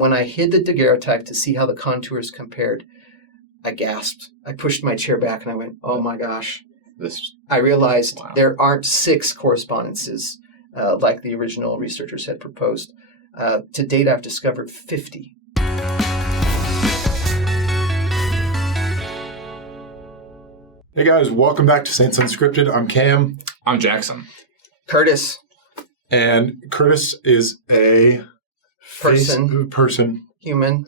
And when I hid the daguerreotype to see how the contours compared, I gasped. I pushed my chair back and I went, oh my gosh. I realized there aren't 6 correspondences like the original researchers had proposed. To date, I've discovered 50. Hey guys, welcome back to Saints Unscripted. I'm Cam. I'm Jackson. Curtis. And Curtis is a Human.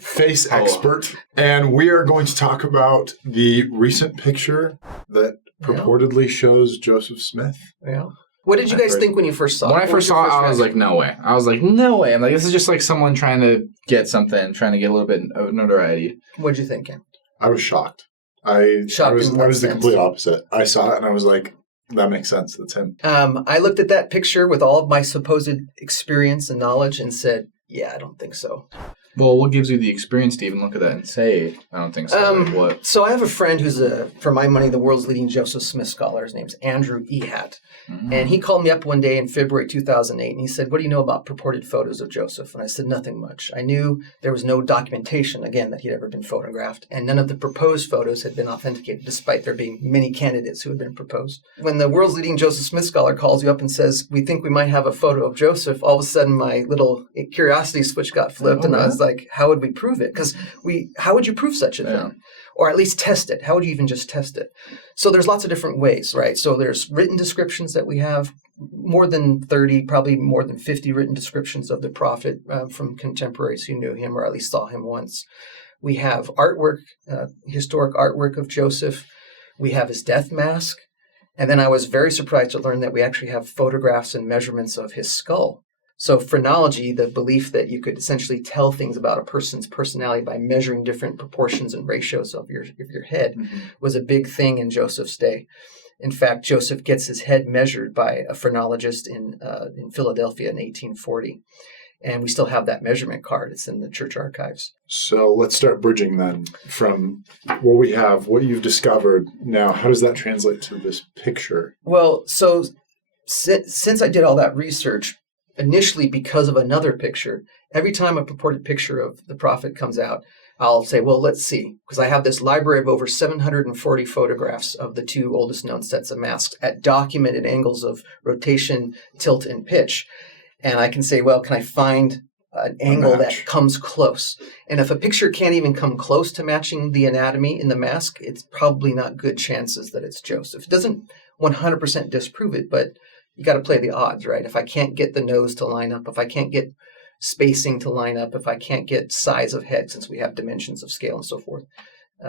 Face expert. And we are going to talk about the recent picture that purportedly shows Joseph Smith. Yeah. What did you guys think when you first saw it? When I first saw it, I was like, no way. I'm like, this is just like someone trying to get something, trying to get a little bit of notoriety. What did you think, Cam? I was shocked. I was the complete opposite. I saw it and I was like, that makes sense. That's him. I looked at that picture with all of my supposed experience and knowledge and said, yeah, I don't think so. Well, what gives you the experience to even look at that and say, I don't think so? What? So I have a friend who's, for my money, the world's leading Joseph Smith scholar. His name's Andrew Ehat. Mm-hmm. And he called me up one day in February 2008, and he said, what do you know about purported photos of Joseph? And I said, nothing much. I knew there was no documentation, again, that he'd ever been photographed, and none of the proposed photos had been authenticated, despite there being many candidates who had been proposed. When the world's leading Joseph Smith scholar calls you up and says, we think we might have a photo of Joseph, all of a sudden my little curiosity switch got flipped, and I was like, how would we prove it? Because how would you prove such a thing? Or at least test it? How would you even just test it? So there's lots of different ways, right? So there's written descriptions that we have, more than 30, probably more than 50 written descriptions of the prophet from contemporaries who knew him or at least saw him once. We have artwork, historic artwork of Joseph. We have his death mask. And then I was very surprised to learn that we actually have photographs and measurements of his skull. So phrenology, the belief that you could essentially tell things about a person's personality by measuring different proportions and ratios of your head, was a big thing in Joseph's day. In fact, Joseph gets his head measured by a phrenologist in Philadelphia in 1840. And we still have that measurement card. It's in the church archives. So let's start bridging then from what we have, what you've discovered now. How does that translate to this picture? Well, so since I did all that research, initially, because of another picture, every time a purported picture of the prophet comes out, I'll say, well, let's see. Because I have this library of over 740 photographs of the 2 oldest known sets of masks at documented angles of rotation, tilt, and pitch. And I can say, well, can I find an angle that comes close? And if a picture can't even come close to matching the anatomy in the mask, it's probably not good chances that it's Joseph. It doesn't 100% disprove it, but you got to play the odds, right? If I can't get the nose to line up, if I can't get spacing to line up, if I can't get size of head, since we have dimensions of scale and so forth,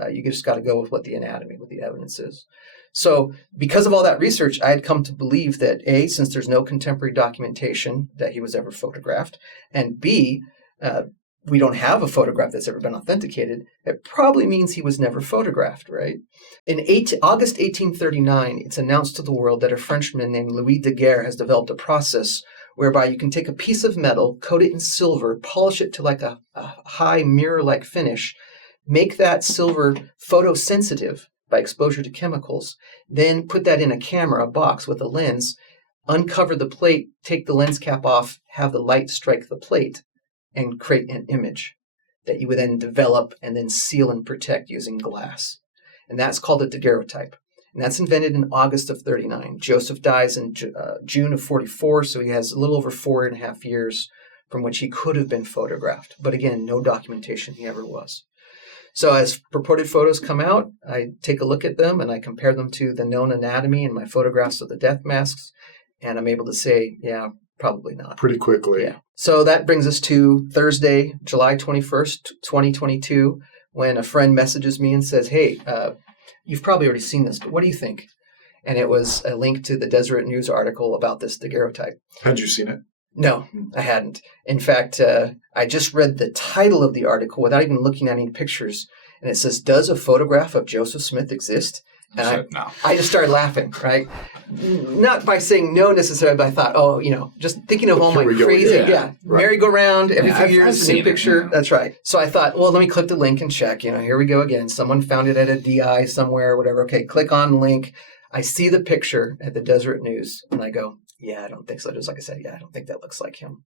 you just got to go with what the anatomy, what the evidence is. So because of all that research, I had come to believe that A, since there's no contemporary documentation that he was ever photographed, and B, we don't have a photograph that's ever been authenticated, it probably means he was never photographed, right? In August 1839, it's announced to the world that a Frenchman named Louis Daguerre has developed a process whereby you can take a piece of metal, coat it in silver, polish it to like a high mirror-like finish, make that silver photosensitive by exposure to chemicals, then put that in a camera, a box with a lens, uncover the plate, take the lens cap off, have the light strike the plate, and create an image that you would then develop and then seal and protect using glass. And that's called a daguerreotype. And that's invented in August of 39. Joseph dies in June of 44, so he has a little over 4.5 years from which he could have been photographed. But again, no documentation he ever was. So as purported photos come out, I take a look at them and I compare them to the known anatomy and my photographs of the death masks. And I'm able to say, yeah, probably not. Pretty quickly. Yeah. So that brings us to Thursday, July 21st, 2022, when a friend messages me and says, hey, you've probably already seen this, but what do you think? And it was a link to the Deseret News article about this daguerreotype. Had you seen it? No, I hadn't. In fact, I just read the title of the article without even looking at any pictures. And it says, does a photograph of Joseph Smith exist? And I just started laughing, right? Not by saying no necessarily, but I thought, just thinking of all my crazy, right. merry-go-round every few years, a new picture. Yeah. That's right. So I thought, well, let me click the link and check. Here we go again. Someone found it at a DI somewhere, whatever. Okay, click on the link. I see the picture at the Deseret News, and I go, yeah, I don't think so. Just like I said, yeah, I don't think that looks like him.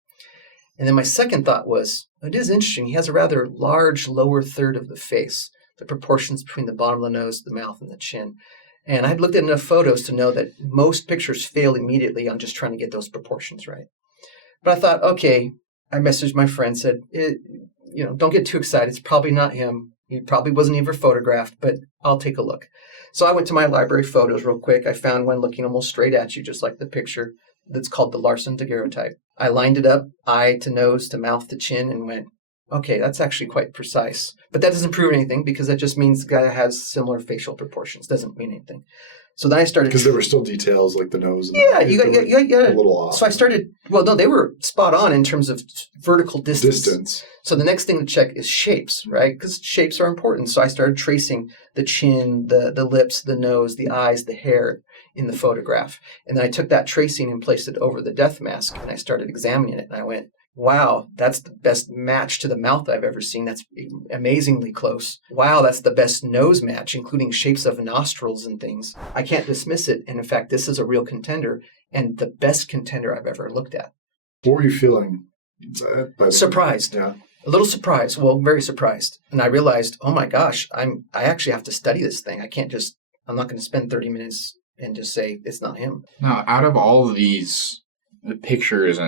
And then my second thought was, it is interesting. He has a rather large lower third of the face, the proportions between the bottom of the nose, the mouth, and the chin. And I'd looked at enough photos to know that most pictures fail immediately on just trying to get those proportions right. But I thought, okay, I messaged my friend, said, don't get too excited. It's probably not him. He probably wasn't even photographed, but I'll take a look. So I went to my library photos real quick. I found one looking almost straight at you, just like the picture, that's called the Larsen daguerreotype. I lined it up, eye to nose to mouth to chin, and went, okay, that's actually quite precise. But that doesn't prove anything because that just means the guy has similar facial proportions. Doesn't mean anything. So then I started... Because there were still details like the nose and the eyes. A little off. So I started... Well, no, they were spot on in terms of vertical distance. So the next thing to check is shapes, right? Because shapes are important. So I started tracing the chin, the lips, the nose, the eyes, the hair in the photograph. And then I took that tracing and placed it over the death mask, and I started examining it. And I went, wow, that's the best match to the mouth I've ever seen. That's amazingly close. Wow, that's the best nose match, including shapes of nostrils and things. I can't dismiss it. And in fact, this is a real contender and the best contender I've ever looked at. What were you feeling? Surprised. Yeah. A little surprised. Well, very surprised. And I realized, oh my gosh, I actually have to study this thing. I'm not going to spend 30 minutes and just say it's not him. Now, out of all of these pictures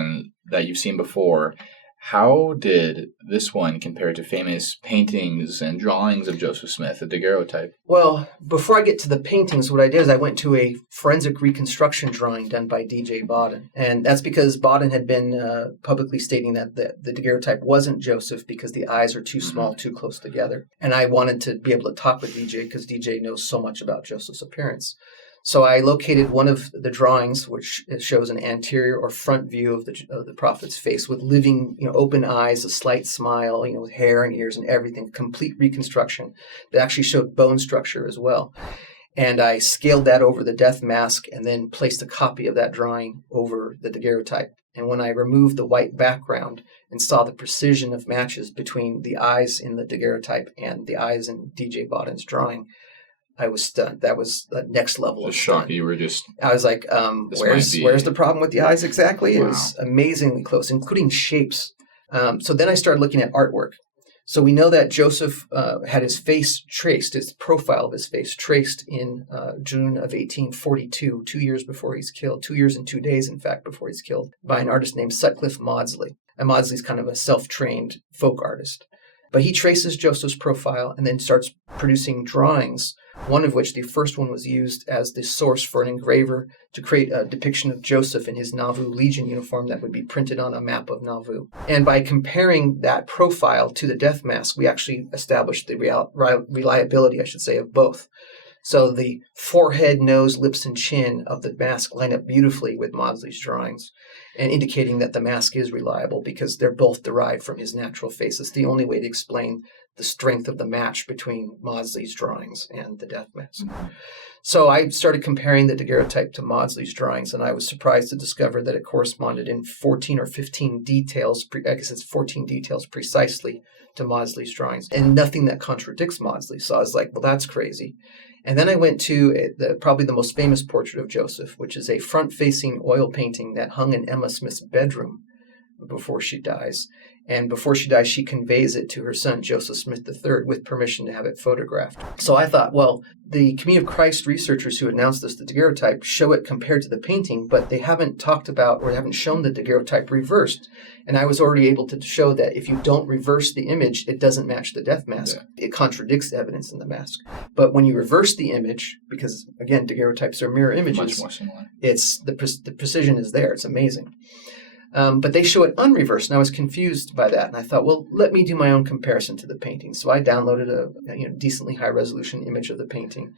that you've seen before, how did this one compare to famous paintings and drawings of Joseph Smith, the daguerreotype? Well, before I get to the paintings, what I did is I went to a forensic reconstruction drawing done by D.J. Bodden. And that's because Bodden had been publicly stating that the daguerreotype wasn't Joseph because the eyes are too small, too close together. And I wanted to be able to talk with D.J. because D.J. knows so much about Joseph's appearance. So I located one of the drawings, which shows an anterior or front view of the prophet's face with living, open eyes, a slight smile, with hair and ears and everything, complete reconstruction that actually showed bone structure as well. And I scaled that over the death mask and then placed a copy of that drawing over the daguerreotype. And when I removed the white background and saw the precision of matches between the eyes in the daguerreotype and the eyes in D.J. Bodden's drawing, I was stunned. That was the next level of shock. You were just... I was like, where's the problem with the eyes exactly? It was amazingly close, including shapes. So then I started looking at artwork. So we know that Joseph had his face traced, his profile of his face traced in June of 1842, 2 years before he's killed, 2 years and 2 days, in fact, before he's killed, by an artist named Sutcliffe Maudsley. And Maudsley's kind of a self-trained folk artist. But he traces Joseph's profile and then starts producing drawings, one of which, the first one, was used as the source for an engraver to create a depiction of Joseph in his Nauvoo Legion uniform that would be printed on a map of Nauvoo. And by comparing that profile to the death mask, we actually established the reliability, of both. So the forehead, nose, lips, and chin of the mask line up beautifully with Maudsley's drawings, and indicating that the mask is reliable because they're both derived from his natural face. It's the only way to explain the strength of the match between Maudsley's drawings and the death mask. So I started comparing the daguerreotype to Maudsley's drawings, and I was surprised to discover that it corresponded in 14 or 15 details, 14 details precisely to Maudsley's drawings, and nothing that contradicts Maudsley. So I was like, well, that's crazy. And then I went to probably the most famous portrait of Joseph, which is a front-facing oil painting that hung in Emma Smith's bedroom before she dies. And before she dies, she conveys it to her son, Joseph Smith III, with permission to have it photographed. So I thought, well, the Community of Christ researchers who announced this, the daguerreotype, show it compared to the painting, but they haven't talked about or haven't shown the daguerreotype reversed. And I was already able to show that if you don't reverse the image, it doesn't match the death mask. Yeah. It contradicts the evidence in the mask. But when you reverse the image, because, again, daguerreotypes are mirror images, much more similar. It's the precision is there. It's amazing. But they show it unreversed, and I was confused by that. And I thought, well, let me do my own comparison to the painting. So I downloaded a decently high-resolution image of the painting,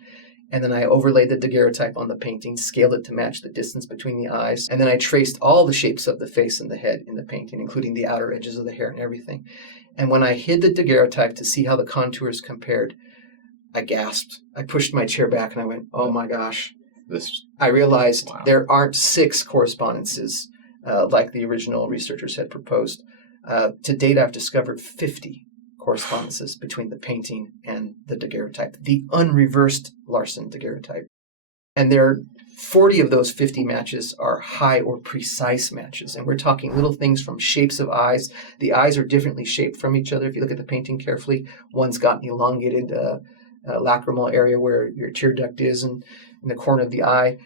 and then I overlaid the daguerreotype on the painting, scaled it to match the distance between the eyes, and then I traced all the shapes of the face and the head in the painting, including the outer edges of the hair and everything. And when I hid the daguerreotype to see how the contours compared, I gasped. I pushed my chair back, and I went, oh my gosh. I realized there aren't 6 correspondences like the original researchers had proposed. To date, I've discovered 50 correspondences between the painting and the daguerreotype, the unreversed Larsen daguerreotype. And there are 40 of those 50 matches are high or precise matches. And we're talking little things from shapes of eyes. The eyes are differently shaped from each other. If you look at the painting carefully, one's got an elongated lacrimal area where your tear duct is and in the corner of the eye.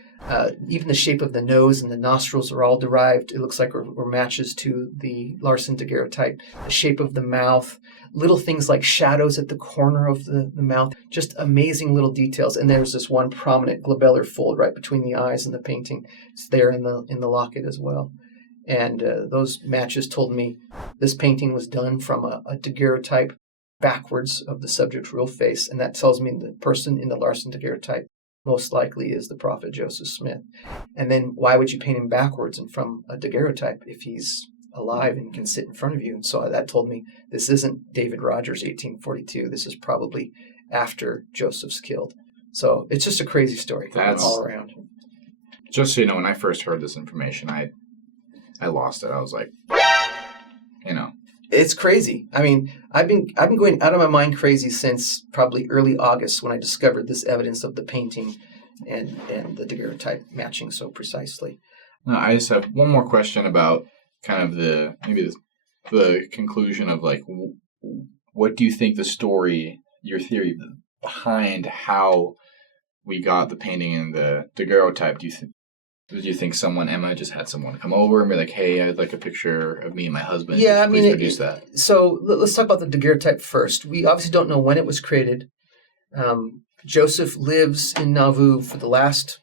Even the shape of the nose and the nostrils are all derived. It looks like we're matches to the Larsen daguerreotype. The shape of the mouth, little things like shadows at the corner of the mouth, just amazing little details. And there's this one prominent glabellar fold right between the eyes in the painting. It's there in the locket as well. And those matches told me this painting was done from a daguerreotype backwards of the subject's real face. And that tells me the person in the Larsen daguerreotype most likely is the prophet Joseph Smith. And then why would you paint him backwards and from a daguerreotype if he's alive and can sit in front of you? And so that told me this isn't David Rogers 1842. This is probably after Joseph's killed. So it's just a crazy story all around. Just so you know, when I first heard this information, I lost it. I was like, It's crazy. I mean, I've been going out of my mind crazy since probably early August when I discovered this evidence of the painting and the daguerreotype matching so precisely. No, I just have one more question about kind of the conclusion of like, what do you think the story, your theory behind how we got the painting and the daguerreotype? Do you think Emma just had someone come over and be like, hey, I'd like a picture of me and my husband? Yeah, Please produce that. So let's talk about the daguerreotype first. We obviously don't know when it was created. Joseph lives in Nauvoo for the last,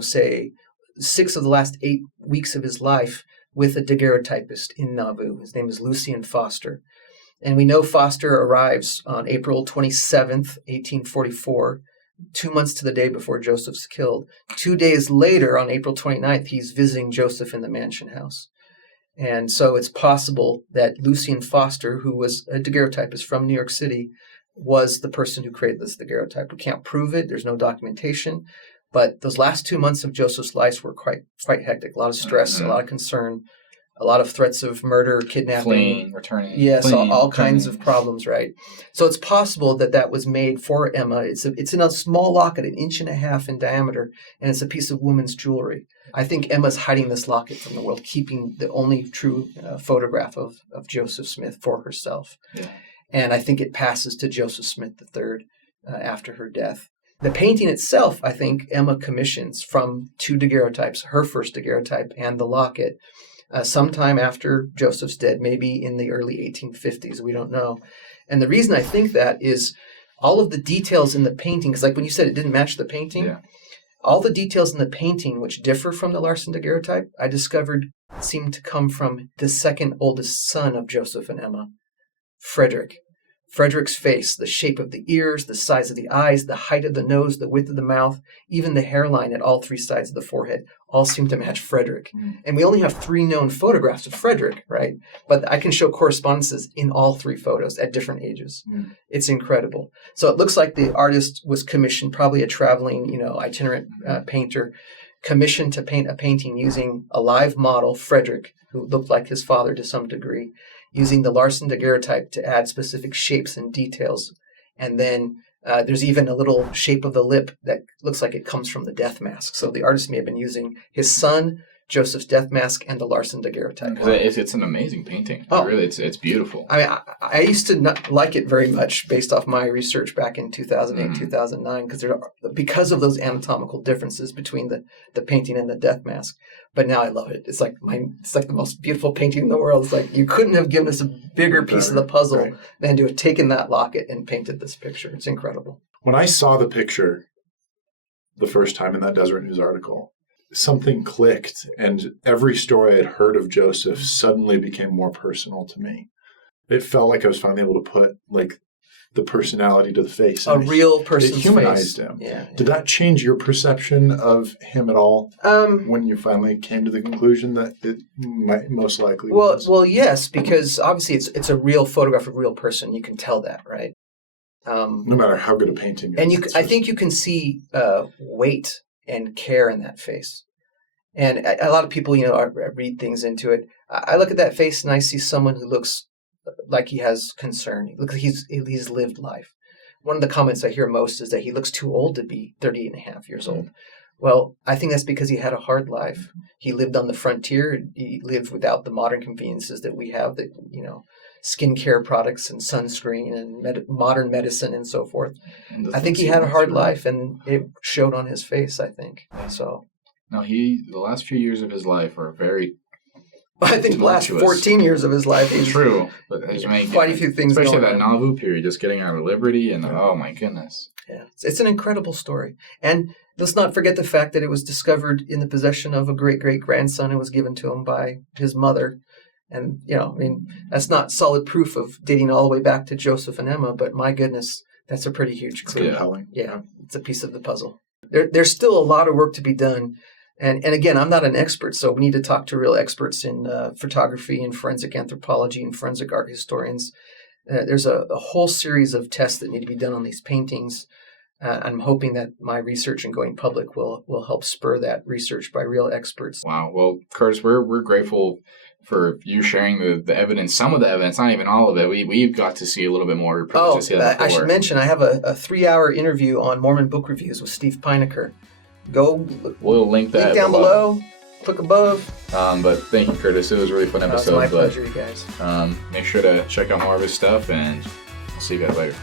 say 6 of the last 8 weeks of his life with a daguerreotypist in Nauvoo. His name is Lucien Foster. And we know Foster arrives on April 27th, 1844, 2 months to the day before Joseph's killed. 2 days later, on April 29th, he's visiting Joseph in the mansion house. And so it's possible that Lucien Foster, who was a daguerreotypist from New York City, was the person who created this daguerreotype. We can't prove it. There's no documentation. But those last 2 months of Joseph's life were quite hectic. A lot of stress, a lot of concern, a lot of threats of murder, kidnapping. Fleeing, returning. Yes, all kinds of problems, right? So it's possible that was made for Emma. It's in a small locket, 1.5 inches in diameter, and it's a piece of woman's jewelry. I think Emma's hiding this locket from the world, keeping the only true photograph of Joseph Smith for herself. Yeah. And I think it passes to Joseph Smith III after her death. The painting itself, I think Emma commissions from 2 daguerreotypes, her first daguerreotype and the locket, sometime after Joseph's dead, maybe in the early 1850s. We don't know. And the reason I think that is all of the details in the painting, because like when you said it didn't match the painting, all the details in the painting which differ from the Larsen daguerreotype, I discovered seemed to come from the second oldest son of Joseph and Emma, Frederick. Frederick's face, the shape of the ears, the size of the eyes, the height of the nose, the width of the mouth, even the hairline at all 3 sides of the forehead, all seem to match Frederick. And we only have 3 known photographs of Frederick, right? But I can show correspondences in all 3 photos at different ages. It's incredible. So it looks like the artist was commissioned, probably a traveling, itinerant painter, commissioned to paint a painting using a live model, Frederick, who looked like his father to some degree, using the Larsen daguerreotype to add specific shapes and details. And then there's even a little shape of the lip that looks like it comes from the death mask. So the artist may have been using his son, Joseph's death mask, and the Larsen daguerreotype. It's an amazing painting. Really, it's beautiful. I mean, I used to not like it very much based off my research back in 2008, 2009, because of those anatomical differences between the painting and the death mask. But now I love it. It's like the most beautiful painting in the world. It's like you couldn't have given us a bigger piece of the puzzle than to have taken that locket and painted this picture. It's incredible. When I saw the picture the first time in that Deseret News article, something clicked, and every story I'd heard of Joseph suddenly became more personal to me. It felt like I was finally able to put the personality to the face. A real person's face. It humanized him. Yeah. Did that change your perception of him at all when you finally came to the conclusion that it might most likely was? Well, yes, because obviously it's a real photograph of a real person. You can tell that, right? No matter how good a painting is. And I think you can see weight and care in that face. And a lot of people, read things into it. I look at that face and I see someone who looks like he has concern. He looks like he's lived life. One of the comments I hear most is that he looks too old to be 30 and a half years old. Well, I think that's because he had a hard life. He lived on the frontier. He lived without the modern conveniences that we have, that, skincare products and sunscreen and modern medicine and so forth. And I think he had a hard life, and it showed on his face, I think. So No, the last few years of his life are very I think the last tumultuous. 14 years of his life, he's True, but there's many, quite a few things especially going that on. Nauvoo period, just getting out of Liberty, and oh my goodness. Yeah, it's an incredible story. And let's not forget the fact that it was discovered in the possession of a great-great-grandson who was given to him by his mother. And, that's not solid proof of dating all the way back to Joseph and Emma, but my goodness, that's a pretty huge clue. Compelling. Yeah, it's a piece of the puzzle. There's still a lot of work to be done. And again, I'm not an expert, so we need to talk to real experts in photography and forensic anthropology and forensic art historians. There's a whole series of tests that need to be done on these paintings. I'm hoping that my research and going public will help spur that research by real experts. Wow. Well, Curtis, we're grateful for you sharing the evidence, some of the evidence, not even all of it. We've got to see a little bit more. We privileged to see that I before. should mention, I have a 3-hour interview on Mormon book reviews with Steve Pinecker. Go We'll link that link down below, click above. But thank you, Curtis. It was a really fun It's episode. my pleasure, you guys. Make sure to check out more of his stuff, and I'll see you guys later.